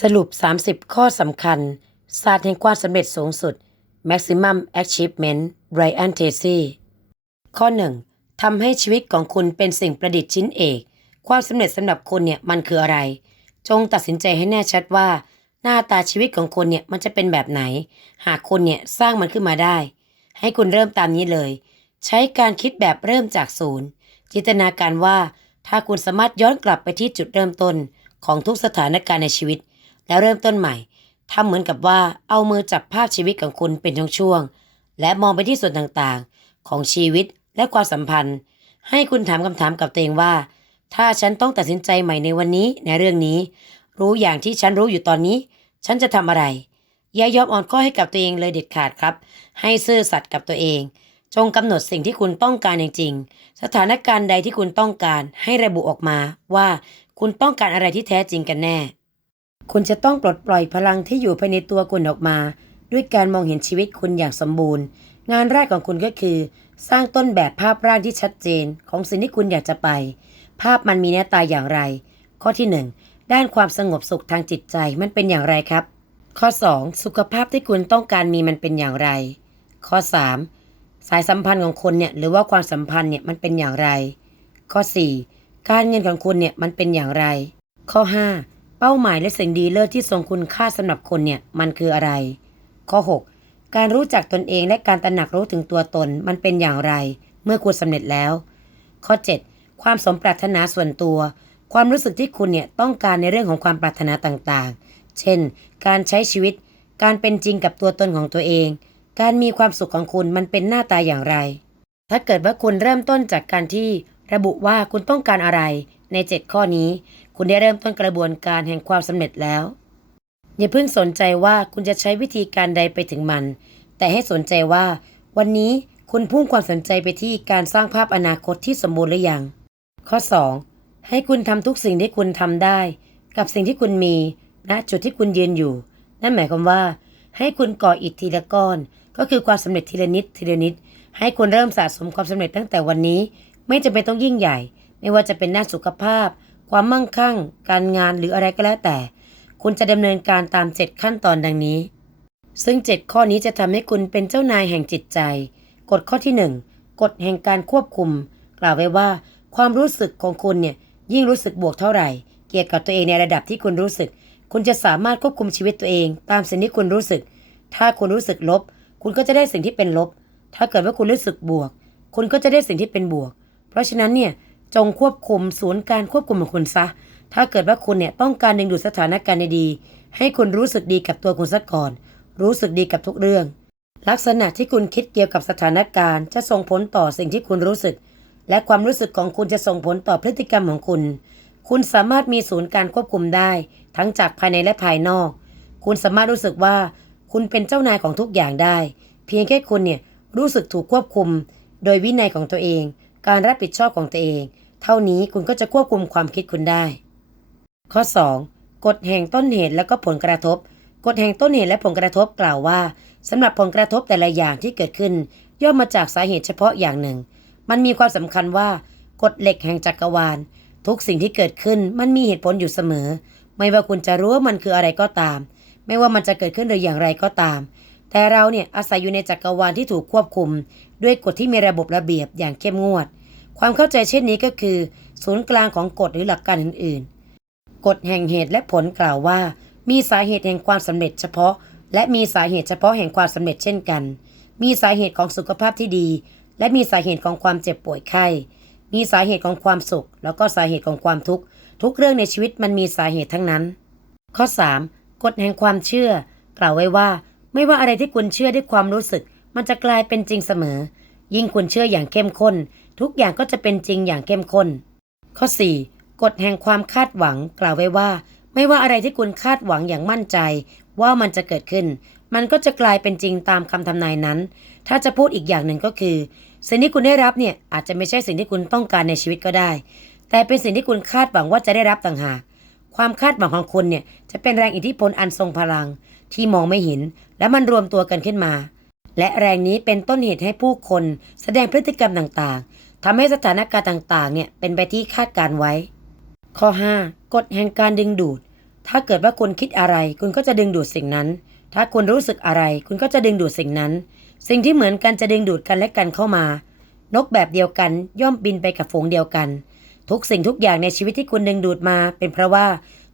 สรุป 30 ข้อสำคัญ ศาสตร์แห่งความสำเร็จสูงสุด Maximum Achievement Brian Tracy ข้อ 1. ทำให้ชีวิตของคุณเป็นสิ่งประดิษฐ์ชิ้นเอก ความสำเร็จสำหรับคุณเนี่ยมันคืออะไร จงตัดสินใจให้แน่ชัดว่า หน้าตาชีวิตของคุณเนี่ยมันจะเป็นแบบไหน หากคุณเนี่ยสร้างมันขึ้นมาได้ ให้คุณเริ่มตามนี้เลย ใช้การคิดแบบเริ่มจากศูนย์ จินตนาการว่า ถ้าคุณสามารถย้อนกลับไปที่จุดเริ่มต้นของทุกสถานการณ์ในชีวิต แล้วเริ่มต้นใหม่ทำเหมือนกับว่าเอามือจับภาพชีวิตของคุณเป็นช่วงๆและมองไปที่ส่วนต่างๆ ของชีวิตและความสัมพันธ์ ให้คุณถามคำถามกับตัวเองว่า ถ้าฉันต้องตัดสินใจใหม่ในวันนี้ในเรื่องนี้ รู้อย่างที่ฉันรู้อยู่ตอนนี้ ฉันจะทำอะไร อย่ายอมอ่อนข้อให้กับตัวเองเลยเด็ดขาดครับ ให้ซื่อสัตย์กับตัวเอง จงกำหนดสิ่งที่คุณต้องการจริงๆ สถานการณ์ใดที่คุณต้องการให้ระบุออกมาว่าคุณต้องการอะไรที่แท้จริงกันแน่ คุณจะต้องปลดปล่อยพลังที่อยู่ภายในตัวคุณออกมา ด้วยการมองเห็นชีวิตคุณอย่างสมบูรณ์ งานแรกของคุณก็คือ สร้างต้นแบบภาพร่างที่ชัดเจน ของสิ่งที่คุณอยากจะไป ภาพมันมีหน้าตาอย่างไร ข้อที่หนึ่งด้านความสงบสุขทางจิตใจมันเป็นอย่างไรครับ ข้อ 2. สุขภาพที่คุณต้องการมีมันเป็นอย่างไร ข้อ 3. สายสัมพันธ์ของคุณเนี่ยหรือว่าความสัมพันธ์เนี่ยมันเป็นอย่างไร ข้อ 4. การเงินของคุณเนี่ยมันเป็นอย่างไร ข้อ 5. เป้าหมายและสิ่งดีเลิศที่ทรงคุณค่าสำหรับคนเนี่ยมันคืออะไร ข้อ 6. การรู้จักตนเองและการตระหนักรู้ถึงตัวตนมันเป็นอย่างไร เมื่อคุณสำเร็จแล้ว ข้อ 7. ความสมปรารถนาส่วนตัว ความรู้สึกที่คุณเนี่ยต้องการในเรื่องของความปรารถนาต่างๆ เช่น การใช้ชีวิต การเป็นจริงกับตัวตนของตัวเอง การมีความสุขของคุณมันเป็นหน้าตาอย่างไร ถ้าเกิดว่าคุณเริ่มต้นจากการที่ระบุว่าคุณต้องการอะไรใน 7 ข้อนี้ คุณได้เริ่มต้นกระบวนการแห่งความสำเร็จแล้ว อย่าเพิ่งสนใจว่าคุณจะใช้วิธีการใดไปถึงมัน แต่ให้สนใจว่า วันนี้คุณพุ่งความสนใจไปที่การสร้างภาพอนาคตที่สมบูรณ์หรือยัง ข้อ 2. ให้คุณทำทุกสิ่งที่คุณทำได้ กับสิ่งที่คุณมีณจุดที่คุณยืนอยู่ นั่นหมายความว่า ให้คุณก่ออิฐทีละก้อน ก็คือความสำเร็จทีละนิดทีละนิด ให้คุณเริ่มสะสมความสำเร็จตั้งแต่วันนี้ ไม่จำเป็นต้องยิ่งใหญ่ ไม่ว่าจะเป็นด้านสุขภาพ ความมั่งคั่ง การงานหรืออะไรก็แล้วแต่ คุณจะดำเนินการตาม 7 ขั้นตอนดังนี้ ซึ่ง 7 ข้อนี้จะทำให้คุณเป็นเจ้านายแห่งจิตใจ กฎข้อที่ 1 กฎแห่งการควบคุม กล่าวไว้ว่า ความรู้สึกของคุณเนี่ยยิ่งรู้สึกบวกเท่าไหร่ เกี่ยวกับตัวเองในระดับที่คุณรู้สึก คุณจะสามารถควบคุมชีวิตตัวเอง ตามสิ่งที่คุณรู้สึก ถ้าคุณรู้สึกลบ คุณก็จะได้สิ่งที่เป็นลบ ถ้าเกิดว่าคุณรู้สึกบวก คุณก็จะได้สิ่งที่เป็นบวก เพราะฉะนั้นเนี่ย จงควบคุมศูนย์การควบคุมของคุณซะ ถ้าเกิดว่าคุณเนี่ยต้องการดึงดูดสถานการณ์ดีๆให้คุณรู้สึกดีกับตัวคุณซะก่อน รู้สึกดีกับทุกเรื่อง ลักษณะที่คุณคิดเกี่ยวกับสถานการณ์ จะส่งผลต่อสิ่งที่คุณรู้สึก และความรู้สึกของคุณจะส่งผลต่อพฤติกรรมของคุณ คุณสามารถมีศูนย์การควบคุมได้ ทั้งจากภายในและภายนอก คุณสามารถรู้สึกว่า คุณเป็นเจ้านายของทุกอย่างได้ เพียงแค่คุณเนี่ยรู้สึกถูกควบคุม โดยวินัยของตัวเอง การรับผิดชอบของตัวเอง เท่านี้คุณก็จะควบคุมความคิดคุณได้ ข้อ 2. กฎแห่งต้นเหตุและก็ผลกระทบ กฎแห่งต้นเหตุและผลกระทบกล่าวว่าสำหรับผลกระทบแต่ละอย่างที่เกิดขึ้น ย่อมมาจากสาเหตุเฉพาะอย่างหนึ่ง มันมีความสำคัญว่ากฎเหล็กแห่งจักรวาล ทุกสิ่งที่เกิดขึ้นมันมีเหตุผลอยู่เสมอ ไม่ว่าคุณจะรู้ว่ามันคืออะไรก็ตาม ไม่ว่ามันจะเกิดขึ้นหรืออย่างไรก็ตาม แต่เราเนี่ยอาศัยอยู่ในจักรวาลที่ถูกควบคุม ด้วยกฎที่มีระบบระเบียบอย่างเข้มงวด ความเข้าใจเช่นนี้ก็คือ ศูนย์กลางของกฎหรือหลักการอื่น ๆ กฎแห่งเหตุและผลกล่าวว่า มีสาเหตุแห่งความสำเร็จเฉพาะ และมีสาเหตุเฉพาะแห่งความสำเร็จเช่นกัน มีสาเหตุของสุขภาพที่ดี และมีสาเหตุของความเจ็บป่วยไข้ มีสาเหตุของความสุข แล้วก็สาเหตุของความทุกข์ ทุกเรื่องในชีวิตมันมีสาเหตุทั้งนั้น ข้อ 3. กฎแห่งความเชื่อ กล่าวไว้ว่า ไม่ว่าอะไรที่คุณเชื่อด้วยความรู้สึก มันจะกลายเป็นจริงเสมอ ยิ่งคุณเชื่ออย่างเข้มข้น ทุกอย่างก็จะเป็นจริงอย่างเข้มข้น ข้อ 4. กฎแห่งความคาดหวังกล่าวไว้ว่า ไม่ว่าอะไรที่คุณคาดหวังอย่างมั่นใจ ว่ามันจะเกิดขึ้น มันก็จะกลายเป็นจริงตามคำทำนายนั้น ถ้าจะพูดอีกอย่างหนึ่งก็คือ สิ่งที่คุณได้รับเนี่ยอาจจะไม่ใช่สิ่งที่คุณต้องการในชีวิตก็ได้ แต่เป็นสิ่งที่คุณคาดหวังว่าจะได้รับต่างหากความคาดหวังของคุณเนี่ยจะเป็นแรงอิทธิพลอันทรงพลัง ที่มองไม่เห็น และมันรวมตัวกันขึ้นมา และแรงนี้เป็นต้นเหตุให้ผู้คน แสดงพฤติกรรมต่างๆ ทำให้สถานการณ์ต่างๆ เนี่ยเป็นไปที่คาดการไว้ ข้อ 5 กฎแห่งการดึงดูด ถ้าเกิดว่าคุณคิดอะไร คุณก็จะดึงดูดสิ่งนั้น ถ้าคุณรู้สึกอะไร คุณก็จะดึงดูดสิ่งนั้น สิ่งที่เหมือนกันจะดึงดูดกันและกันเข้ามา นกแบบเดียวกันย่อมบินไปกับฝูงเดียวกัน ทุกสิ่งทุกอย่างในชีวิตที่คุณดึงดูดมา เป็นเพราะว่า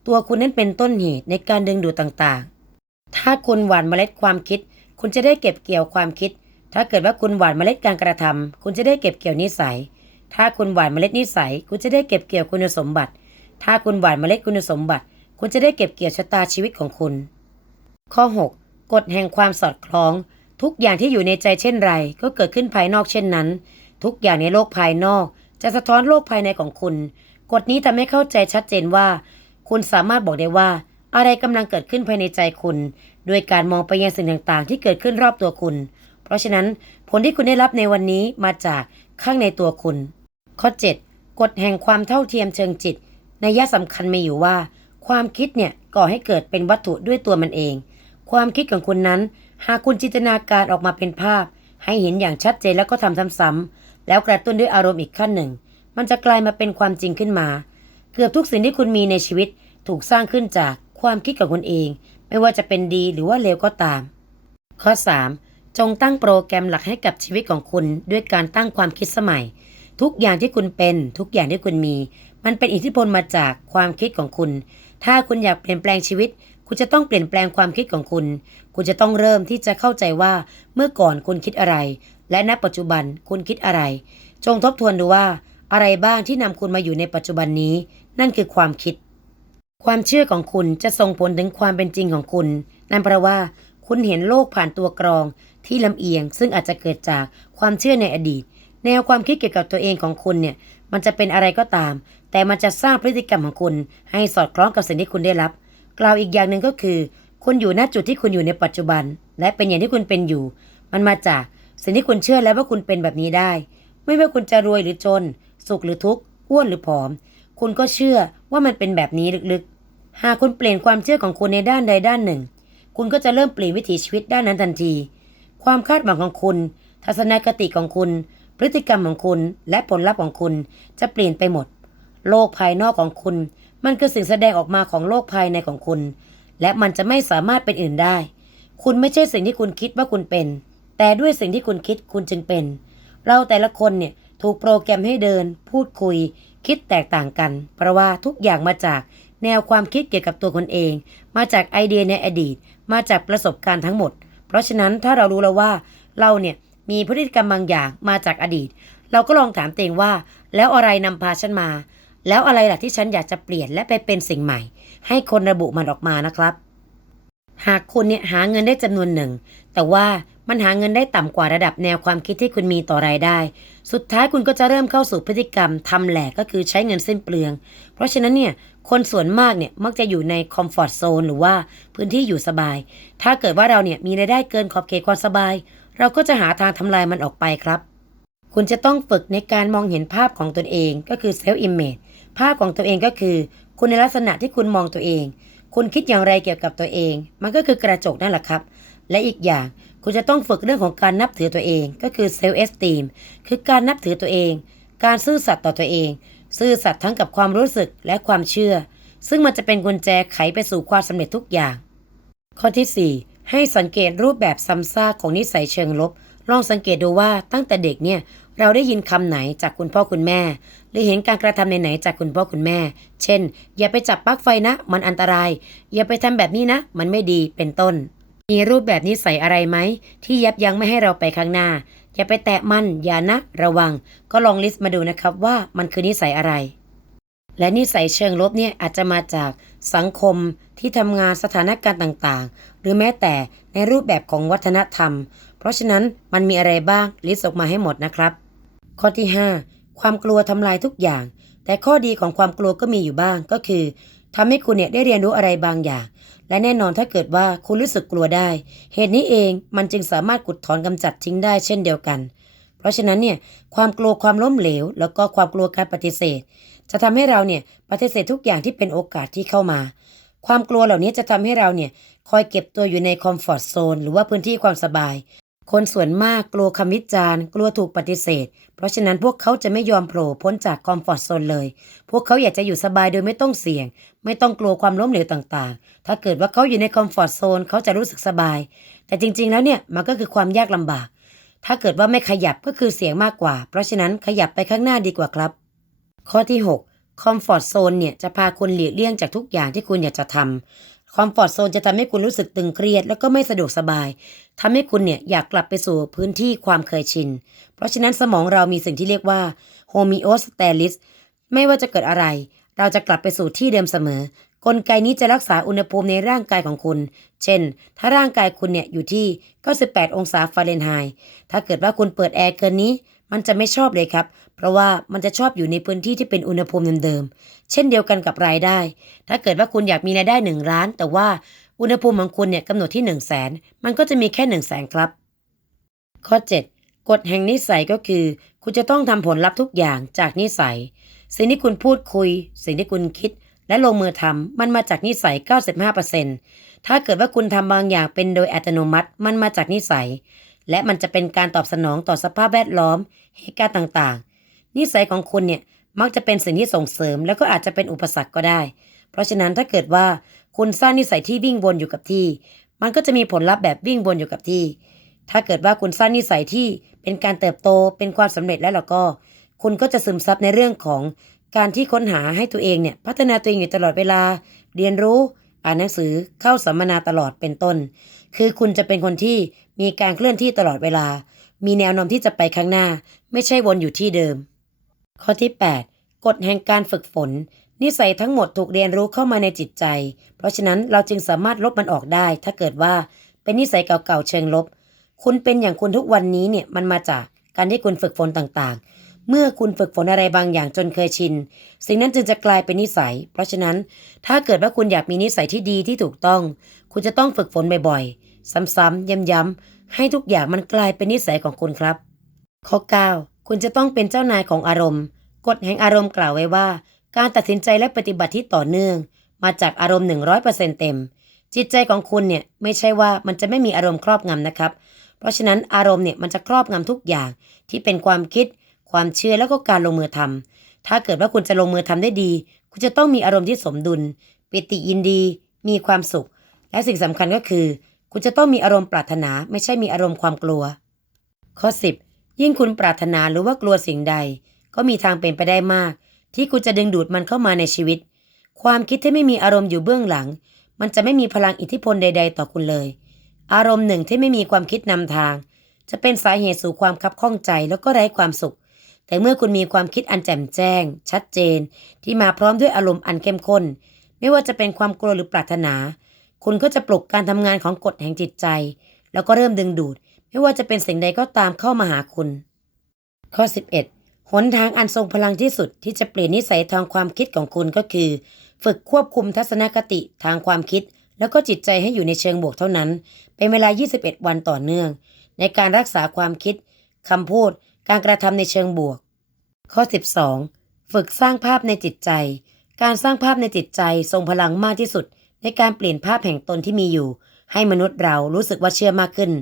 ตัวคุณนั้นเป็นต้นเหตุในการดึงดูดต่างๆ ถ้าคุณหว่านเมล็ดความคิด คุณจะได้เก็บเกี่ยวความคิด ถ้าเกิดว่าคุณหว่านเมล็ดการกระทำคุณจะได้เก็บเกี่ยวนิสัย ถ้าคุณหว่านเมล็ดนิสัย คุณจะได้เก็บเกี่ยวคุณสมบัติ ถ้าคุณหว่านเมล็ดคุณสมบัติ คุณจะได้เก็บเกี่ยวชะตาชีวิตของคุณ ข้อ 6 กฎแห่งความสอดคล้อง ทุกอย่างที่อยู่ในใจเช่นไร ก็เกิดขึ้นภายนอกเช่นนั้น ทุกอย่างในโลกภายนอก จะสะท้อนโลกภายในของคุณ กฎนี้ทำให้เข้าใจชัดเจนว่า คุณสามารถบอกได้ว่า อะไรกำลังเกิดขึ้นภายในใจคุณด้วยการมองไปยังสิ่งต่างๆ ที่เกิดขึ้นรอบตัวคุณ เพราะฉะนั้นผลที่คุณได้รับในวันนี้มาจากข้างในตัวคุณ ข้อ 7 กฎแห่งความเท่าเทียมเชิงจิต ในยะสำคัญมีอยู่ว่า ความคิดเนี่ยก่อให้เกิดเป็นวัตถุด้วยตัวมันเอง ความคิดของคุณนั้น หากคุณจินตนาการออกมาเป็นภาพ ให้เห็นอย่างชัดเจนแล้วก็ทำซ้ำๆแล้วกระตุ้นด้วยอารมณ์อีกขั้นหนึ่ง มันจะกลายมาเป็นความจริงขึ้นมา เกือบทุกสิ่งที่คุณมีในชีวิตถูกสร้างขึ้นจากความคิดของคุณเอง ไม่ว่าจะเป็นดีหรือว่าเลวก็ตาม ข้อ 3. จงตั้งโปรแกรมหลักให้กับชีวิตของคุณด้วยการตั้งความคิดสมัย ทุกอย่างที่คุณเป็น ทุกอย่างที่คุณมี มันเป็นอิทธิพลมาจากความคิดของคุณ ถ้าคุณอยากเปลี่ยนแปลงชีวิต คุณจะต้องเปลี่ยนแปลงความคิดของคุณ คุณจะต้องเริ่มที่จะเข้าใจว่าเมื่อก่อนคุณคิดอะไร และณปัจจุบันคุณคิดอะไร จงทบทวนดูว่า อะไรบ้างที่นำคุณมาอยู่ในปัจจุบันนี้ นั่นคือความคิด ความเชื่อของคุณจะส่งผลถึงความเป็นจริงของคุณ นั่นเพราะว่า คุณเห็นโลกผ่านตัวกรอง ที่ลำเอียง ซึ่งอาจจะเกิดจากความเชื่อในอดีต แนวความคิดเกี่ยวกับตัวเองของคุณเนี่ยมันจะเป็นอะไรก็ตาม แต่มันจะสร้างพฤติกรรมของคุณ ให้สอดคล้องกับสิ่งที่คุณได้รับ กล่าวอีกอย่างหนึ่งก็คือ คุณอยู่ณจุดที่คุณอยู่ในปัจจุบัน และเป็นอย่างที่คุณเป็นอยู่ มันมาจากสิ่งที่คุณเชื่อแล้วว่าคุณเป็นแบบนี้ได้ ไม่ว่าคุณจะรวยหรือจน สุขหรือทุกข์อ้วนหรือผอม คุณก็เชื่อว่ามันเป็นแบบนี้ลึกๆ หากคุณเปลี่ยนความเชื่อของคุณในด้านใดด้านหนึ่ง คุณก็จะเริ่มเปลี่ยนวิถีชีวิตด้านนั้นทันที ความคาดหวังของคุณ ทัศนคติของคุณ พฤติกรรมของคุณ และผลลัพธ์ของคุณจะเปลี่ยนไปหมด โลกภายนอกของคุณ มันคือสิ่งแสดงออกมาของโลกภายในของคุณ และมันจะไม่สามารถเป็นอื่นได้ คุณไม่ใช่สิ่งที่คุณคิดว่าคุณเป็น แต่ด้วยสิ่งที่คุณคิดคุณจึงเป็น เราแต่ละคนเนี่ยถูกโปรแกรมให้เดิน พูดคุย คิดแตกต่างกัน เพราะว่าทุกอย่างมาจากแนวความคิดเกี่ยวกับตัวคนเอง มาจากไอเดียในอดีต มาจากประสบการณ์ทั้งหมด ราะฉะนั้นถ้าเรารู้แล้วว่าเราเนี่ยมีพฤติกรรมบางอย่างมาจากอดีต เราก็ลองถามตัวเองว่า แล้วอะไรนำพาฉันมา แล้วอะไรล่ะที่ฉันอยากจะเปลี่ยนและไปเป็นสิ่งใหม่ ให้คนระบุมันออกมานะครับ หากคุณเนี่ยหาเงินได้จำนวนหนึ่ง แต่ว่ามันหาเงินได้ต่ำกว่าระดับแนวความคิดที่คุณมีต่อรายได้ สุดท้ายคุณก็จะเริ่มเข้าสู่พฤติกรรมทำแหลกก็คือใช้เงินสิ้นเปลือง เพราะฉะนั้นเนี่ยคนส่วนมากเนี่ยมักจะอยู่ในคอมฟอร์ทโซนหรือว่าพื้นที่อยู่สบาย ถ้าเกิดว่าเราเนี่ยมีรายได้เกินขอบเขตความสบาย เราก็จะหาทางทำลายมันออกไปครับ คุณจะต้องฝึกในการมองเห็นภาพของตนเองก็คือเซลฟ์อิมเมจภาพของตัวเองก็คือ คุณในลักษณะที่คุณมองตัวเอง คุณคิดอย่างไรเกี่ยวกับตัวเอง มันก็คือกระจกนั่นแหละครับ และอีกอย่างคุณจะต้องฝึกเรื่องของการนับถือตัวเอง ก็คือเซลฟ์เอสตีมคือการนับถือตัวเอง การซื่อสัตย์ต่อตัวเอง ซื่อสัตย์ทั้งกับความรู้สึกและความเชื่อ ซึ่งมันจะเป็นกุญแจไขไปสู่ความสำเร็จทุกอย่าง ข้อที่ 4 ให้สังเกตรูปแบบซ้ำซากของนิสัยเชิงลบ ลองสังเกตดูว่าตั้งแต่เด็กเนี่ย เราได้ยินคำไหนจากคุณพ่อคุณแม่ หรือเห็นการกระทำไหนๆจากคุณพ่อคุณแม่ เช่น อย่าไปจับปลั๊กไฟนะ มันอันตราย อย่าไปทำแบบนี้นะ มันไม่ดีเป็นต้น มีรูปแบบนิสัยอะไรไหม ที่ยับยั้งไม่ให้เราไปข้างหน้า อย่าไปแตะมันอย่านะ ระวัง ก็ลองลิสต์มาดูนะครับว่ามันคือนิสัยอะไร และนิสัยเชิงลบเนี่ยอาจจะมาจากสังคมที่ทำงานสถานการณ์ต่างๆ หรือแม้แต่ในรูปแบบของวัฒนธรรม เพราะฉะนั้นมันมีอะไรบ้างลิสต์ออกมาให้หมดนะครับ ข้อที่ 5 ความกลัวทำลายทุกอย่าง แต่ข้อดีของความกลัวก็มีอยู่บ้างก็คือทำให้คุณเนี่ยได้เรียนรู้อะไรบางอย่าง และแน่นอนถ้าเกิดว่าคุณรู้สึกกลัวได้ เหตุนี้เองมันจึงสามารถกุดถอนกำจัดทิ้งได้เช่นเดียวกัน เพราะฉะนั้นเนี่ยความกลัวความล้มเหลว แล้วก็ความกลัวการปฏิเสธ จะทำให้เราเนี่ยปฏิเสธทุกอย่างที่เป็นโอกาสที่เข้ามา ความกลัวเหล่านี้จะทำให้เราเนี่ยคอยเก็บตัวอยู่ในคอมฟอร์ทโซนหรือว่าพื้นที่ความสบาย คนส่วนมากกลัวคำวิจารณ์กลัวถูกปฏิเสธ เพราะฉะนั้นพวกเขาจะไม่ยอมโผล่พ้นจากคอมฟอร์ทโซนเลย พวกเขาอยากจะอยู่สบายโดยไม่ต้องเสี่ยง ไม่ต้องกลัวความล้มเหลวต่างๆ ถ้าเกิดว่าเขาอยู่ในคอมฟอร์ทโซนเขาจะรู้สึกสบาย แต่จริงๆแล้วเนี่ยมันก็คือความยากลำบาก ถ้าเกิดว่าไม่ขยับก็คือเสี่ยงมากกว่า เพราะฉะนั้นขยับไปข้างหน้าดีกว่าครับ ข้อที่6คอมฟอร์ทโซนเนี่ยจะพาคุณหลีกเลี่ยงจากทุกอย่างที่คุณอยากจะทำ คอมฟอร์ทโซนจะทำให้คุณรู้สึกตึงเครียด แล้วก็ไม่สะดวกสบายทำให้คุณเนี่ยอยากกลับไปสู่พื้นที่ความเคยชิน เพราะฉะนั้นสมองเรามีสิ่งที่เรียกว่าโฮมิโอสเตลิสไม่ว่าจะเกิดอะไร เราจะกลับไปสู่ที่เดิมเสมอ กลไกนี้จะรักษาอุณหภูมิในร่างกายของคุณ เช่น ถ้าร่างกายคุณเนี่ยอยู่ที่ 98 องศาฟาเรนไฮต์ถ้าเกิดว่าคุณเปิดแอร์เกินนี้ มันจะไม่ชอบเลยครับ เพราะว่ามันจะชอบอยู่ในพื้นที่ที่เป็นอุณหภูมิเดิมๆ เช่นเดียวกันกับรายได้ ถ้าเกิดว่าคุณอยากมีรายได้หนึ่งล้าน แต่ว่าอุณหภูมิของคุณเนี่ยกำหนดที่1นึ่งแสนมันก็จะมีแค่1นึ่งแสนครับ ข้อ 7 กฎแห่งนิสัยก็คือ คุณจะต้องทำผลลัพธ์ทุกอย่างจากนิสัย สิ่งที่คุณพูดคุย สิ่งที่คุณคิด และลงมือทำมันมาจากนิสัย 95%ถ้าเกิดว่าคุณทำบางอย่างเป็นโดยอัตโนมัติ มันมาจากนิสัยและมันจะเป็นการตอบสนองต่อสภาพแวดล้อมเหตุการณ์ต่างๆ นิสัยของคุณเนี่ยมักจะเป็นสิ่งที่ส่งเสริม แล้วก็อาจจะเป็นอุปสรรคก็ได้ เพราะฉะนั้นถ้าเกิดว่าคุณสร้างนิสัยที่วิ่งวนอยู่กับที่ มันก็จะมีผลลัพธ์แบบวิ่งวนอยู่กับที่ ถ้าเกิดว่าคุณสร้างนิสัยที่เป็นการเติบโตเป็นความสำเร็จแล้วเราก็ คุณก็จะซึมซับในเรื่องของการที่ค้นหาให้ตัวเองเนี่ยพัฒนาตัวเองอยู่ตลอดเวลา เรียนรู้ อ่านหนังสือเข้าสัมมนาตลอดเป็นต้น คือคุณจะเป็นคนที่มีการเคลื่อนที่ตลอดเวลา มีแนวโน้มที่จะไปข้างหน้า ไม่ใช่วนอยู่ที่เดิม ข้อที่ 8 กฎแห่งการฝึกฝน นิสัยทั้งหมดถูกเรียนรู้เข้ามาในจิตใจ เพราะฉะนั้นเราจึงสามารถลบมันออกได้ ถ้าเกิดว่าเป็นนิสัยเก่าๆเชิงลบ คุณเป็นอย่างคุณทุกวันนี้เนี่ยมันมาจากการที่คุณฝึกฝนต่างๆ เมื่อคุณฝึกฝนอะไรบางอย่างจนเคยชิน สิ่งนั้นจึงจะกลายเป็นนิสัย เพราะฉะนั้นถ้าเกิดว่าคุณอยากมีนิสัยที่ดีที่ถูกต้อง คุณจะต้องฝึกฝนบ่อยๆ ซ้ำๆย้ำๆให้ทุกอย่างมันกลายเป็นนิสัยของคุณครับ ข้อ 9 คุณจะต้องเป็นเจ้านายของอารมณ์ กฎแห่งอารมณ์กล่าวไว้ว่า การตัดสินใจและปฏิบัติที่ต่อเนื่อง มาจากอารมณ์ 100%เต็ม จิตใจของคุณเนี่ยไม่ใช่ว่ามันจะไม่มีอารมณ์ครอบงำนะครับ เพราะฉะนั้นอารมณ์เนี่ยมันจะครอบงำทุกอย่างที่เป็นความคิด ความเชื่อแล้วก็การลงมือทำถ้าเกิดว่าคุณจะลงมือทำได้ดี คุณจะต้องมีอารมณ์ที่สมดุล ปิติยินดี มีความสุข และสิ่งสำคัญก็คือ คุณจะต้องมีอารมณ์ปรารถนา ไม่ใช่มีอารมณ์ความกลัว ข้อ 10 ยิ่งคุณปรารถนาหรือว่ากลัวสิ่งใด ก็มีทางเป็นไปได้มาก ที่คุณจะดึงดูดมันเข้ามาในชีวิต ความคิดที่ไม่มีอารมณ์อยู่เบื้องหลัง มันจะไม่มีพลังอิทธิพลใด ๆ ต่อคุณเลย อารมณ์หนึ่งที่ไม่มีความคิดนำทาง จะเป็นสาเหตุสู่ความคับข้องใจแล้วก็ไร้ความสุข แต่เมื่อคุณมีความคิดอันแจ่มแจ้ง ชัดเจน ที่มาพร้อมด้วยอารมณ์อันเข้มข้น ไม่ว่าจะเป็นความกลัวหรือปรารถนา คุณก็จะปลุกการทำงานของกฎแห่งจิตใจ แล้วก็เริ่มดึงดูด ไม่ว่าจะเป็นสิ่งใดก็ตามเข้ามาหาคุณ ข้อ 11 หนทางอันทรงพลังที่สุดที่จะเปลี่ยนนิสัยทางความคิดของคุณก็คือ ฝึกควบคุมทัศนคติทางความคิด แล้วก็จิตใจให้อยู่ในเชิงบวกเท่านั้น เป็นเวลา 21 วันต่อเนื่อง ในการรักษาความคิดคำพูด การกระทำในเชิงบวก ข้อ 12 ฝึกสร้างภาพในจิตใจ การสร้างภาพในจิตใจทรงพลังมากที่สุด ในการเปลี่ยนภาพแห่งตนที่มีอยู่ ให้มนุษย์เรารู้สึกว่าเชื่อมากขึ้น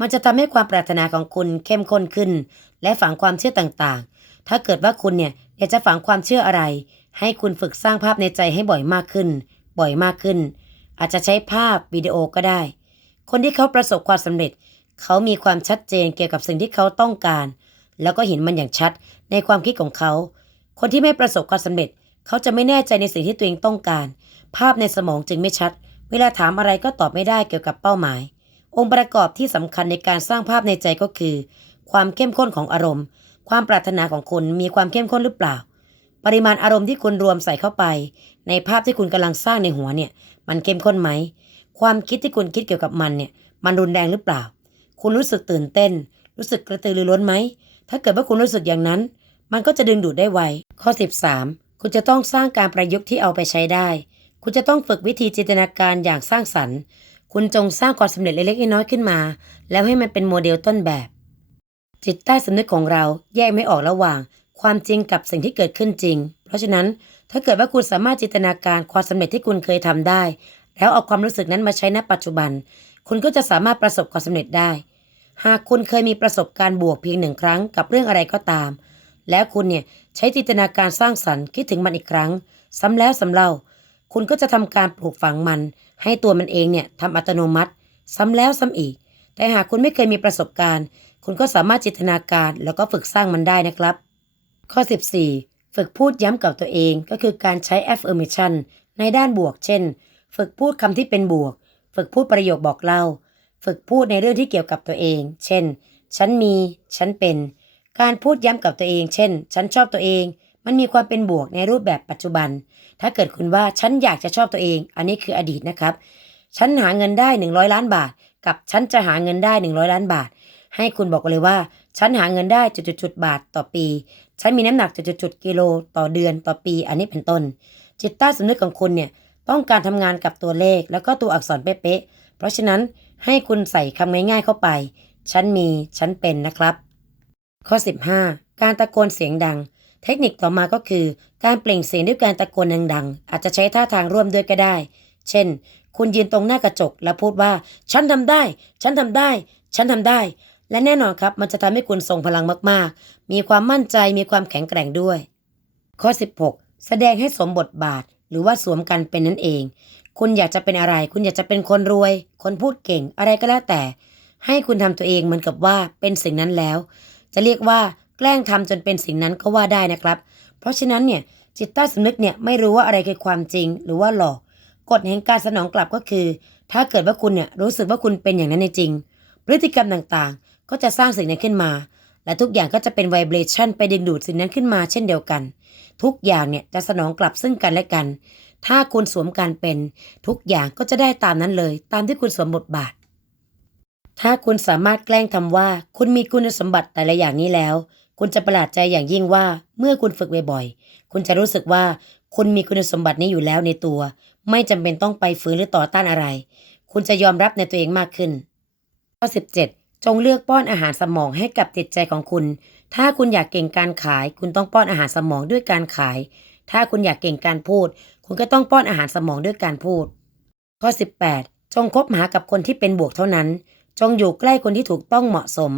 มันจะทำให้ความปรารถนาของคุณเข้มข้นขึ้น และฝังความเชื่อต่างๆ ถ้าเกิดว่าคุณเนี่ยอยากจะฝังความเชื่ออะไร ให้คุณฝึกสร้างภาพในใจให้บ่อยมากขึ้น บ่อยมากขึ้น อาจจะใช้ภาพวิดีโอก็ได้ คนที่เขาประสบความสำเร็จ เขามีความชัดเจนเกี่ยวกับสิ่งที่เขาต้องการ แล้วก็เห็นมันอย่างชัดในความคิดของเขา คนที่ไม่ประสบความสำเร็จ เขาจะไม่แน่ใจในสิ่งที่ตัวเองต้องการ ภาพในสมองจึงไม่ชัด เวลาถามอะไรก็ตอบไม่ได้เกี่ยวกับเป้าหมาย องค์ประกอบที่สำคัญในการสร้างภาพในใจก็คือ ความเข้มข้นของอารมณ์ ความปรารถนาของคุณมีความเข้มข้นหรือเปล่า ปริมาณอารมณ์ที่คุณรวมใส่เข้าไป ในภาพที่คุณกำลังสร้างในหัวเนี่ย มันเข้มข้นไหม ความคิดที่คุณคิดเกี่ยวกับมันเนี่ย มันรุนแรงหรือเปล่า คุณรู้สึกตื่นเต้น รู้สึกกระตือรือร้นไหม ถ้าเกิดว่าคุณรู้สึกอย่างนั้น มันก็จะดึงดูดได้ไว ข้อ 13 คุณจะต้องสร้างการประยุกต์ที่เอาไปใช้ได้ คุณจะต้องฝึกวิธีจินตนาการอย่างสร้างสรรค์ คุณจงสร้างความสำเร็จเล็กๆน้อยๆขึ้นมา แล้วให้มันเป็นโมเดลต้นแบบ จิตใต้สำนึกของเราแยกไม่ออกระหว่าง ความจริงกับสิ่งที่เกิดขึ้นจริง เพราะฉะนั้นถ้าเกิดว่าคุณสามารถจินตนาการความสำเร็จที่คุณเคยทำได้ แล้วเอาความรู้สึกนั้นมาใช้ณปัจจุบัน คุณก็จะสามารถประสบความสำเร็จได้ หากคุณเคยมีประสบการณ์บวกเพียงหนึ่งครั้งกับเรื่องอะไรก็ตาม แล้วคุณเนี่ยใช้จินตนาการสร้างสรรค์คิดถึงมันอีกครั้ง ซ้ำแล้วซ้ำเล่าคุณก็จะทำการปลูกฝังมัน ให้ตัวมันเองเนี่ยทำอัตโนมัติ ซ้ำแล้วซ้ำอีก แต่หากคุณไม่เคยมีประสบการณ์ คุณก็สามารถจินตนาการแล้วก็ฝึกสร้างมันได้นะครับ ข้อ 14 ฝึกพูดย้ำกับตัวเองก็คือการใช้ affirmation ในด้านบวก เช่น ฝึกพูดคำที่เป็นบวก ฝึกพูดประโยคบอกเล่า ฝึกพูดในเรื่องที่เกี่ยวกับตัวเอง เช่น ฉันมี ฉันเป็น การพูดย้ำกับตัวเอง เช่น ฉันชอบตัวเอง มันมีความเป็นบวกในรูปแบบปัจจุบัน ถ้าเกิดคุณว่าฉันอยากจะชอบตัวเอง อันนี้คืออดีตนะครับ ฉันหาเงินได้ 100 ล้านบาท กับฉันจะหาเงินได้ 100 ล้านบาท ให้คุณบอกเลยว่า ฉันหาเงินได้จุดๆๆบาทต่อปี ฉันมีน้ำหนักจุดๆๆกิโลต่อเดือนต่อปี อันนี้เป็นต้น จิตใต้สำนึกของคุณเนี่ยต้องการทำงานกับตัวเลขแล้วก็ตัวอักษรเป๊ะๆ เพราะฉะนั้นให้คุณใส่คำง่ายๆเข้าไป ฉันมี ฉันเป็นนะครับ ข้อ 15 การตะโกนเสียงดัง เทคนิคต่อมาก็คือ การเปล่งเสียงด้วยการตะโกนดังๆ อาจจะใช้ท่าทางร่วมด้วยก็ได้ เช่น คุณยืนตรงหน้ากระจกแล้วพูดว่า ฉันทำได้ ฉันทำได้ ฉันทำได้ และแน่นอนครับ มันจะทำให้คุณทรงพลังมากๆ มีความมั่นใจ มีความแข็งแกร่งด้วย ข้อ 16 แสดงให้สมบทบาท หรือว่าสวมกันเป็นนั่นเอง คุณอยากจะเป็นอะไร คุณอยากจะเป็นคนรวย คนพูดเก่ง อะไรก็แล้วแต่ ให้คุณทำตัวเองเหมือนกับว่าเป็นสิ่งนั้นแล้ว จะเรียกว่า แกล้งทำจนเป็นสิ่งนั้นก็ว่าได้นะครับ เพราะฉะนั้นเนี่ยจิตใต้สำนึกเนี่ยไม่รู้ว่าอะไรคือความจริงหรือว่าหลอกกฎแห่งการสนองกลับก็คือ ถ้าเกิดว่าคุณเนี่ยรู้สึกว่าคุณเป็นอย่างนั้นในจริง พฤติกรรมต่างๆ ก็จะสร้างสิ่งนั้นขึ้นมา และทุกอย่างก็จะเป็นไวเบรชันไปดึงดูดสิ่งนั้นขึ้นมาเช่นเดียวกัน ทุกอย่างเนี่ยจะสนองกลับซึ่งกันและกัน ถ้าคุณสวมการเป็น ทุกอย่างก็จะได้ตามนั้นเลย ตามที่คุณสวมบทบาท ถ้าคุณสามารถแกล้งทำว่า คุณมีคุณสมบัติแต่ละอย่างนี้แล้ว คุณจะประหลาดใจอย่างยิ่งว่าเมื่อคุณฝึกบ่อยๆ คุณจะรู้สึกว่าคุณมีคุณสมบัตินี้อยู่แล้วในตัว ไม่จำเป็นต้องไปฝืนหรือต่อต้านอะไร คุณจะยอมรับในตัวเองมากขึ้นข้อ17 จงเลือกป้อนอาหารสมองให้กับจิตใจของคุณ ถ้าคุณอยากเก่งการขาย คุณต้องป้อนอาหารสมองด้วยการขาย ถ้าคุณอยากเก่งการพูด คุณก็ต้องป้อนอาหารสมองด้วยการพูด ข้อ 18 จงคบหากับคนที่เป็นบวกเท่านั้น จงอยู่ใกล้คนที่ถูกต้องเหมาะสม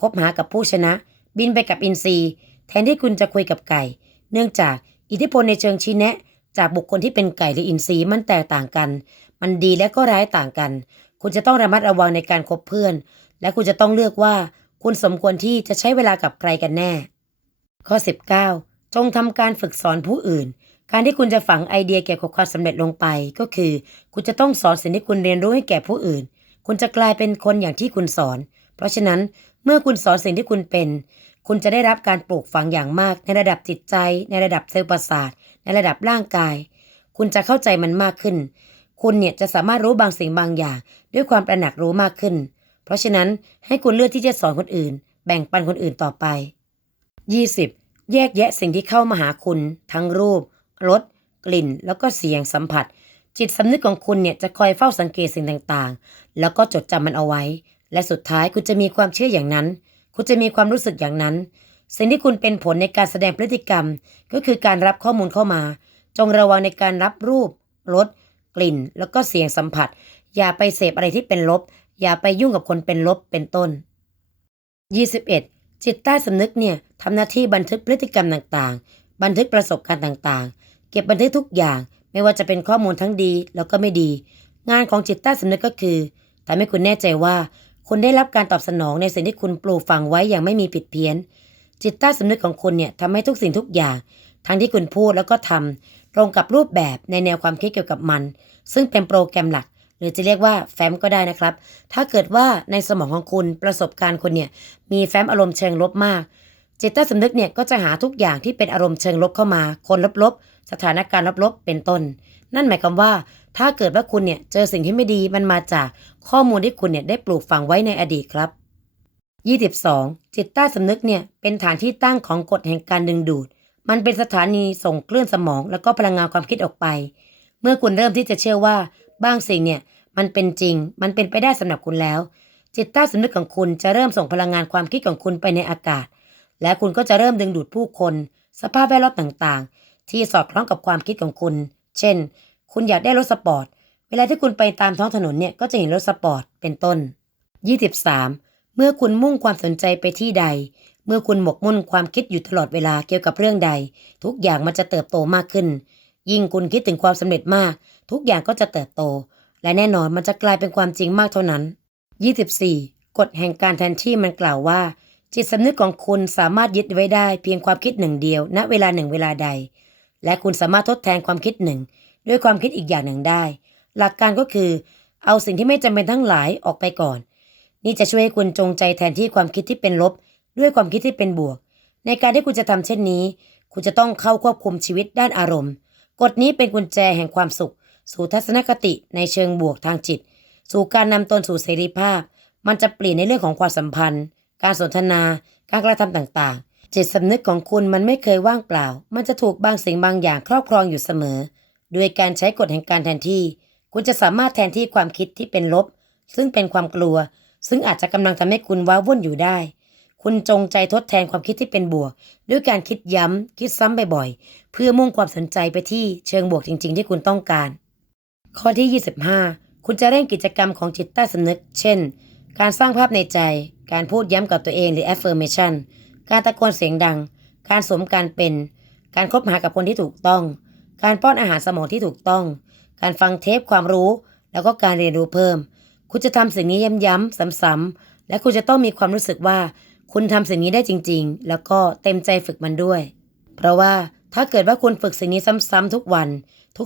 คบหากับผู้ชนะ บินไปกับอินทรีแทนที่คุณจะคุยกับไก่ เนื่องจากอิทธิพลในเชิงชี้แนะ จากบุคคลที่เป็นไก่หรืออินทรีมันแตกต่างกัน มันดีและก็ร้ายต่างกัน คุณจะต้องระมัดระวังในการคบเพื่อน และคุณจะต้องเลือกว่า คุณสมควรที่จะใช้เวลากับใครกันแน่ ข้อ 19 จงทำการฝึกสอนผู้อื่น การที่คุณจะฝังไอเดียเกี่ยวกับความสำเร็จลงไป ก็คือ คุณจะต้องสอนสิ่งที่คุณเรียนรู้ให้แก่ผู้อื่น คุณจะกลายเป็นคนอย่างที่คุณสอน เพราะฉะนั้น เมื่อคุณสอนสิ่งที่คุณเป็น คุณจะได้รับการปลูกฝังอย่างมาก ในระดับจิตใจ ในระดับเซลล์ประสาท ในระดับร่างกาย คุณจะเข้าใจมันมากขึ้น คุณเนี่ยจะสามารถรู้บางสิ่งบางอย่าง ด้วยความตระหนักรู้มากขึ้น เพราะฉะนั้นให้คุณเลือกที่จะสอนคนอื่น แบ่งปันคนอื่นต่อไป 20. แยกแยะสิ่งที่เข้ามาหาคุณ ทั้งรูปรสกลิ่น แล้วก็เสียงสัมผัสจิตสำนึกของคุณเนี่ยจะคอยเฝ้าสังเกตสิ่งต่างๆ แล้วก็จดจำมันเอาไว้ และสุดท้ายคุณจะมีความเชื่ออย่างนั้น คุณจะมีความรู้สึกอย่างนั้น สิ่งที่คุณเป็นผลในการแสดงพฤติกรรม ก็คือการรับข้อมูลเข้ามา จงระวังในการรับรูปรสกลิ่น แล้วก็เสียงสัมผัส อย่าไปเสพอะไรที่เป็นลบ อย่าไปยุ่งกับคนเป็นลบเป็นต้น 21. จิตใต้สำนึกเนี่ยทำหน้าที่บันทึกพฤติกรรมต่างๆ บันทึกประสบการณ์ต่างๆ เก็บบันทึกทุกอย่างไม่ว่าจะเป็นข้อมูลทั้งดีแล้วก็ไม่ดี งานของจิตใต้สำนึกก็คือทำให้คุณแน่ใจว่า คุณได้รับการตอบสนองในสิ่งที่คุณปลูกฝังไว้อย่างไม่มีผิดเพี้ยน จิตใต้สำนึกของคุณเนี่ยทำให้ทุกสิ่งทุกอย่าง ทั้งที่คุณพูดแล้วก็ทำตรงกับรูปแบบในแนวความคิดเกี่ยวกับมัน ซึ่งเป็นโปรแกรมหลัก หรือจะเรียกว่าแฟ้มก็ได้นะครับ ถ้าเกิดว่าในสมองของคุณประสบการณ์คุณเนี่ยมีแฟ้มอารมณ์เชิงลบมาก จิตใต้สำนึกเนี่ยก็จะหาทุกอย่างที่เป็นอารมณ์เชิงลบเข้ามา คนลบๆสถานการณ์ลบๆเป็นต้น นั่นหมายความว่า ถ้าเกิดว่าคุณเนี่ยเจอสิ่งที่ไม่ดีมันมาจากข้อมูลที่คุณเนี่ยได้ปลูกฝังไว้ในอดีตครับ 22. จิตใต้สำนึกเนี่ยเป็นฐานที่ตั้งของกฎแห่งการดึงดูด มันเป็นสถานีส่งคลื่นสมองแล้วก็พลังงานความคิดออกไป เมื่อคุณเริ่มที่จะเชื่อว่าบางสิ่งเนี่ยมันเป็นจริง มันเป็นไปได้สำหรับคุณแล้ว จิตใต้สำนึกของคุณจะเริ่มส่งพลังงานความคิดของคุณไปในอากาศ และคุณก็จะเริ่มดึงดูดผู้คน สภาพแวดล้อมต่างๆ ที่สอดคล้องกับความคิดของคุณ เช่น คุณอยากได้รถสปอร์ต เวลาที่คุณไปตามท้องถนนเนี่ยก็จะเห็นรถสปอร์ต เป็นต้น 23 เมื่อคุณมุ่งความสนใจไปที่ใด เมื่อคุณหมกมุ่นความคิดอยู่ตลอดเวลาเกี่ยวกับเรื่องใด ทุกอย่างมันจะเติบโตมากขึ้น ยิ่งคุณคิดถึงความสำเร็จมาก ทุกอย่างก็จะเติบโต และแน่นอนมันจะกลายเป็นความจริงมากเท่านั้น 24. กฎแห่งการแทนที่มันกล่าวว่า จิตสำนึกของคุณสามารถยึดไว้ได้เพียงความคิดหนึ่งเดียว ณเวลาหนึ่งเวลาใด และคุณสามารถทดแทนความคิดหนึ่ง ด้วยความคิดอีกอย่างหนึ่งได้ หลักการก็คือ เอาสิ่งที่ไม่จำเป็นทั้งหลายออกไปก่อน นี่จะช่วยให้คุณจงใจแทนที่ความคิดที่เป็นลบ ด้วยความคิดที่เป็นบวก ในการที่คุณจะทำเช่นนี้ คุณจะต้องเข้าควบคุมชีวิตด้านอารมณ์ กฎนี้เป็นกุญแจแห่งความสุข สู่ทัศนคติในเชิงบวกทางจิต สู่การนำตนสู่เสรีภาพ มันจะเปลี่ยนในเรื่องของความสัมพันธ์ การสนทนา การกระทำต่างๆจิตสำนึกของคุณมันไม่เคยว่างเปล่า มันจะถูกบางสิ่งบางอย่างครอบครองอยู่เสมอ โดยการใช้กฎแห่งการแทนที่ คุณจะสามารถแทนที่ความคิดที่เป็นลบ ซึ่งเป็นความกลัว ซึ่งอาจจะกำลังทำให้คุณว้าวุ่นอยู่ได้ คุณจงใจทดแทนความคิดที่เป็นบวก ด้วยการคิดย้ำ คิดซ้ำบ่อยๆ เพื่อมุ่งความสนใจไปที่เชิงบวกจริง ๆ ที่คุณต้องการ ข้อที่ 25 คุณจะเร่งกิจกรรมของจิตใต้สำนึก เช่น การสร้างภาพในใจ การพูดย้ำกับตัวเองหรือ affirmation การตะโกนเสียงดัง การสมการเป็น การคบหากับคนที่ถูกต้อง การป้อนอาหารสมองที่ถูกต้อง การฟังเทปความรู้ แล้วก็การเรียนรู้เพิ่ม คุณจะทำสิ่งนี้ย้ำๆซ้ำๆและคุณจะต้องมีความรู้สึกว่า คุณทำสิ่งนี้ได้จริง ๆ แล้วก็เต็มใจฝึกมันด้วย เพราะว่าถ้าเกิดว่าคุณฝึกสิ่งนี้ซ้ำๆทุกวัน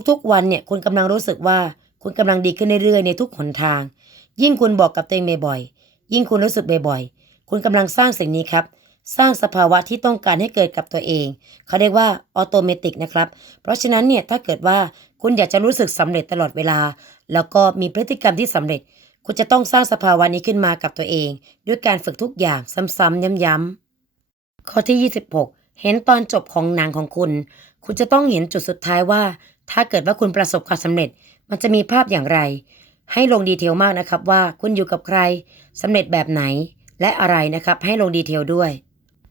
ทุกๆ วันเนี่ยคุณกำลังรู้สึกว่าคุณกำลังดีขึ้นเรื่อยๆในทุกหนทาง ยิ่งคุณบอกกับตัวเองบ่อยๆยิ่งคุณรู้สึกบ่อยๆคุณกำลังสร้างสิ่งนี้ครับ สร้างสภาวะที่ต้องการให้เกิดกับตัวเอง เขาเรียกว่าออโตเมติกนะครับ เพราะฉะนั้นเนี่ยถ้าเกิดว่าคุณอยากจะรู้สึกสำเร็จตลอดเวลา แล้วก็มีพฤติกรรมที่สำเร็จ คุณจะต้องสร้างสภาวะนี้ขึ้นมากับตัวเอง ด้วยการฝึกทุกอย่างซ้ำๆย้ำๆข้อที่ 26 เห็นตอนจบของหนังของคุณ คุณจะต้องเห็นจุดสุดท้ายว่า ถ้าเกิดว่าคุณประสบความสำเร็จ มันจะมีภาพอย่างไร ให้ลงดีเทลมากนะครับว่าคุณอยู่กับใครสำเร็จแบบไหน และอะไรนะครับให้ลงดีเทลด้วย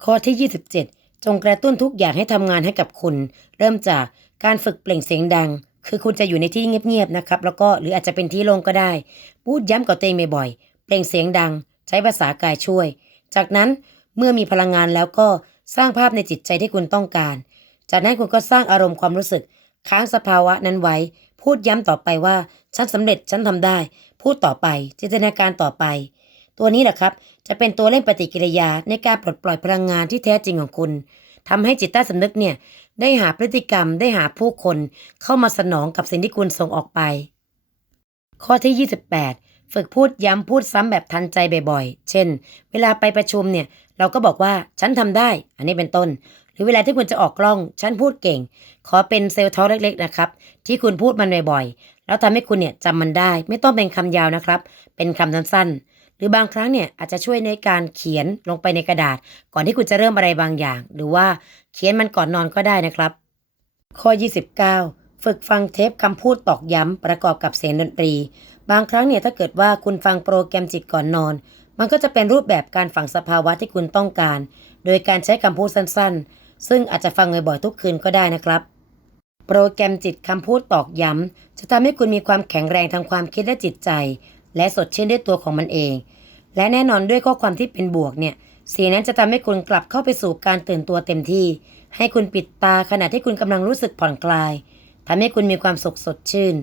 ข้อที่ 27 จงกระตุ้นทุกอย่างให้ทำงานให้กับคุณ เริ่มจากการฝึกเปล่งเสียงดัง คือคุณจะอยู่ในที่เงียบๆนะครับ แล้วก็หรืออาจจะเป็นที่โล่งก็ได้ พูดย้ำกับตัวเองบ่อยๆเปล่งเสียงดัง ใช้ภาษากายช่วย จากนั้นเมื่อมีพลังงานแล้วก็สร้างภาพในจิตใจที่คุณต้องการ จากนั้นคุณก็สร้างอารมณ์ความรู้สึก ค้างสภาวะนั้นไว้ พูดย้ำต่อไปว่า ฉันสำเร็จฉันทำได้ พูดต่อไปจินตนาการต่อไป ตัวนี้แหละครับ จะเป็นตัวเร่งปฏิกิริยาในการปลดปล่อยพลังงานที่แท้จริงของคุณทำให้จิตใต้สำนึกเนี่ยได้หาพฤติกรรมได้หาผู้คนเข้ามาสนองกับสิ่งที่คุณส่งออกไป ข้อที่ 28 ฝึกพูดย้ำพูดซ้ำแบบทันใจบ่อยๆ เช่น เวลาไปประชุมเนี่ยเราก็บอกว่าฉันทำได้ อันนี้เป็นต้น หรือเวลาที่คุณจะออกกล้อง ฉันพูดเก่ง ขอเป็นเซลล์ทอลเล็ก ๆ นะครับ ที่คุณพูดมันบ่อยๆ แล้วทำให้คุณเนี่ยจำมันได้ ไม่ต้องเป็นคำยาวนะครับ เป็นคำสั้นๆ หรือบางครั้งเนี่ยอาจจะช่วยในการเขียนลงไปในกระดาษ ก่อนที่คุณจะเริ่มอะไรบางอย่าง หรือว่าเขียนมันก่อนนอนก็ได้นะครับ ข้อ 29 ฝึกฟังเทปคำพูดตอกย้ำประกอบกับเสียงดนตรี บางครั้งเนี่ยถ้าเกิดว่าคุณฟังโปรแกรมจิตก่อนนอน มันก็จะเป็นรูปแบบการฝังสภาวะที่คุณต้องการ โดยการใช้คำพูดสั้นๆ ซึ่งอาจจะฟังบ่อยๆทุกคืนก็ได้นะครับโปรแกรมจิตคำพูดตอกย้ำ จะทำให้คุณมีความแข็งแรงทางความคิดและจิตใจ และสดชื่นด้วยตัวของมันเอง และแน่นอนด้วยข้อความที่เป็นบวกเนี่ยเสียงนั้นจะทำให้คุณกลับเข้าไปสู่การตื่นตัวเต็มที่ ให้คุณปิดตาขณะที่คุณกำลังรู้สึกผ่อนคลายทำให้คุณมีความสุขสดชื่น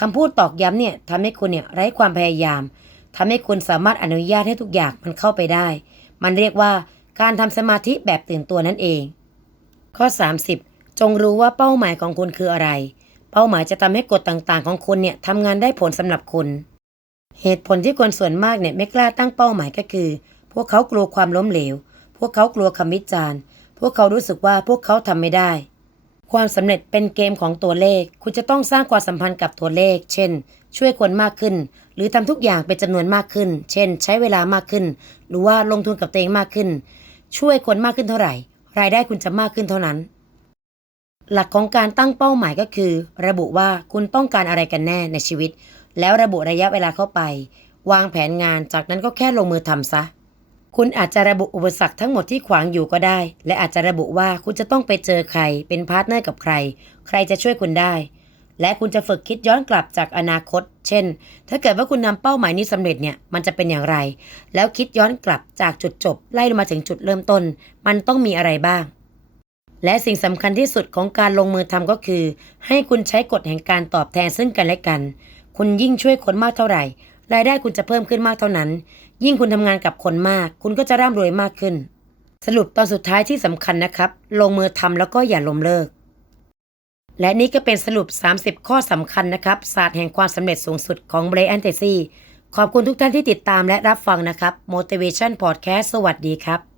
คำพูดตอกย้ำเนี่ยทำให้คุณเนี่ยไร้ความพยายามทำให้คุณสามารถอนุญาตให้ทุกอย่างมันเข้าไปได้ มันเรียกว่าการทำสมาธิแบบตื่นตัวนั่นเอง ข้อ 30 จงรู้ว่าเป้าหมายของคุณคืออะไร เป้าหมายจะทำให้กฎต่างๆ ของคุณเนี่ยทำงานได้ผลสำหรับคุณ เหตุผลที่คนส่วนมากเนี่ยไม่กล้าตั้งเป้าหมายก็คือ พวกเขากลัวความล้มเหลว พวกเขากลัวคำวิจารณ์ พวกเขารู้สึกว่าพวกเขาทำไม่ได้ ความสำเร็จเป็นเกมของตัวเลข คุณจะต้องสร้างความสัมพันธ์กับตัวเลข เช่น ช่วยคนมากขึ้น หรือทำทุกอย่างเป็นจำนวนมากขึ้น เช่น ใช้เวลามากขึ้น หรือว่าลงทุนกับตัวเองมากขึ้น ช่วยคนมากขึ้นเท่าไหร่ รายได้คุณจะมากขึ้นเท่านั้น หลักของการตั้งเป้าหมายก็คือ ระบุว่าคุณต้องการอะไรกันแน่ในชีวิต แล้วระบุระยะเวลาเข้าไป วางแผนงานจากนั้นก็แค่ลงมือทำซะ คุณอาจจะระบุอุปสรรคทั้งหมดที่ขวางอยู่ก็ได้ และอาจจะระบุว่าคุณจะต้องไปเจอใคร เป็นพาร์ทเนอร์กับใคร ใครจะช่วยคุณได้ และคุณจะฝึกคิดย้อนกลับจากอนาคต เช่น ถ้าเกิดว่าคุณนำเป้าหมายนี้สำเร็จเนี่ยมันจะเป็นอย่างไร แล้วคิดย้อนกลับจากจุดจบ ไล่ลงมาถึงจุดเริ่มต้น มันต้องมีอะไรบ้างและสิ่งสำคัญที่สุดของการลงมือทำก็คือ ให้คุณใช้กฎแห่งการตอบแทนซึ่งกันและกัน คุณยิ่งช่วยคนมากเท่าไหร่ รายได้คุณจะเพิ่มขึ้นมากเท่านั้น ยิ่งคุณทำงานกับคนมาก คุณก็จะร่ำรวยมากขึ้น สรุปตอนสุดท้ายที่สำคัญนะครับ ลงมือทำแล้วก็อย่าล้มเลิก และนี่ก็เป็นสรุป 30 ข้อสำคัญนะครับศาสตร์แห่งความสำเร็จสูงสุดของเบรอันเตซี่ขอบคุณทุกท่านที่ติดตามและรับฟังนะครับ Motivation Podcast สวัสดีครับ